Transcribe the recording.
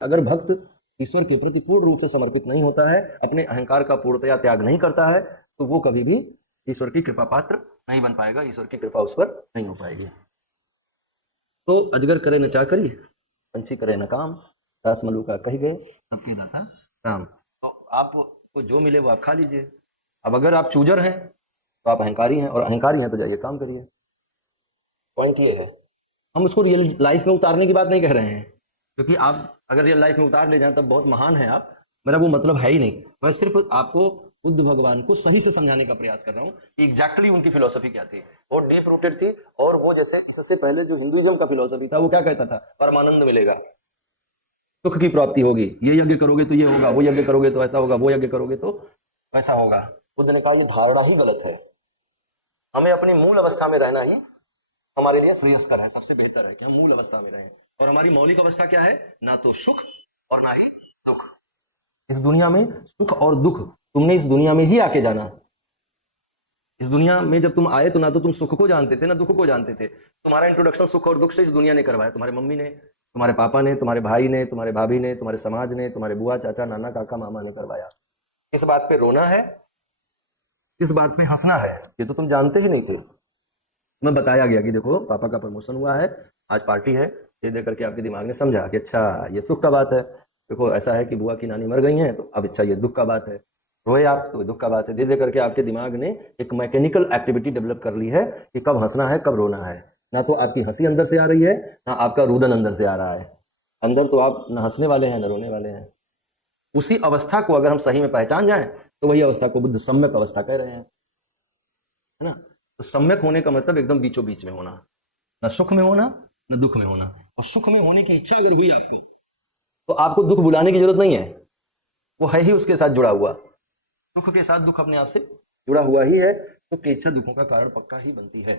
अगर भक्त ईश्वर के प्रति पूर्ण रूप से समर्पित नहीं होता है, अपने अहंकार का पूर्णतया त्याग नहीं करता है, तो वो कभी भी ईश्वर की कृपा पात्र नहीं बन पाएगा, ईश्वर की कृपा उस पर नहीं हो पाएगी। तो अजगर करे न चाकरी, पंछी करे न काम, दास मलुका कही गए सबके दाता राम। तो आपको जो मिले वो आप खा लीजिए। अब अगर आप चूजर हैं तो आप अहंकारी हैं, और अहंकारी हैं तो जाइए काम करिए। पॉइंट ये है, हम उसको रियल लाइफ में उतारने की बात नहीं कह रहे हैं, क्योंकि आप अगर रियल लाइफ में उतार ले जाएं तब बहुत महान है आप, मेरा वो मतलब है ही नहीं। मैं सिर्फ आपको बुद्ध भगवान को सही से समझाने का प्रयास कर रहा हूँ कि एग्जैक्टली उनकी फिलॉसफी क्या थी। वो डीप रूटेड थी, और वो जैसे इससे पहले जो हिंदुइज्म का फिलॉसफी था वो क्या कहता था, परमानंद मिलेगा, सुख की प्राप्ति होगी, ये यज्ञ करोगे तो ये होगा, वो यज्ञ करोगे तो ऐसा होगा, वो यज्ञ करोगे तो ऐसा होगा। बुद्ध ने कहा ये धारणा ही गलत है, हमें अपनी मूल अवस्था में रहना ही हमारे लिए श्रेयस्कर है, सबसे बेहतर है कि हम मूल अवस्था में रहें। और हमारी मौलिक अवस्था क्या है, ना तो सुख और ना ही दुख। इस दुनिया में सुख और दुख तुमने इस दुनिया में ही आके जाना। इस दुनिया में जब तुम आए तो ना तो तुम सुख को जानते थे ना दुख को जानते थे। तुम्हारा इंट्रोडक्शन सुख और दुख से इस दुनिया ने करवाया, तुम्हारे मम्मी ने, तुम्हारे पापा ने, तुम्हारे भाई ने, तुम्हारे भाभी ने, तुम्हारे समाज ने, तुम्हारे बुआ चाचा नाना काका मामा ने करवाया। इस बात पे रोना है, इस बात पे हंसना है, ये तो तुम जानते ही नहीं थे। मैं बताया गया कि देखो पापा का प्रमोशन हुआ है, आज पार्टी है, ये देख करके आपके दिमाग ने समझा कि अच्छा ये सुख का बात है। देखो ऐसा है कि बुआ की नानी मर गई हैं, तो अब अच्छा ये दुख का बात है। रोए आप तो दुख का बात है। दे करके आपके दिमाग ने एक मैकेनिकल एक्टिविटी डेवलप कर ली है कि कब हंसना है कब रोना है। ना तो आपकी हंसी अंदर से आ रही है, ना आपका रुदन अंदर से आ रहा है। अंदर तो आप न हंसने वाले हैं न रोने वाले हैं। उसी अवस्था को अगर हम सही में पहचान जाएं तो वही अवस्था को बुद्ध सम्यक अवस्था कह रहे हैं, है ना। तो सम्यक होने का मतलब एकदम बीचों बीच में होना, न सुख में होना न दुख में होना। और सुख में होने की इच्छा अगर हुई आपको, तो आपको दुख बुलाने की जरूरत नहीं है, वो है ही उसके साथ जुड़ा हुआ। सुख के साथ दुख अपने आप से जुड़ा हुआ ही है, तो इच्छा दुखों का कारण पक्का ही बनती है।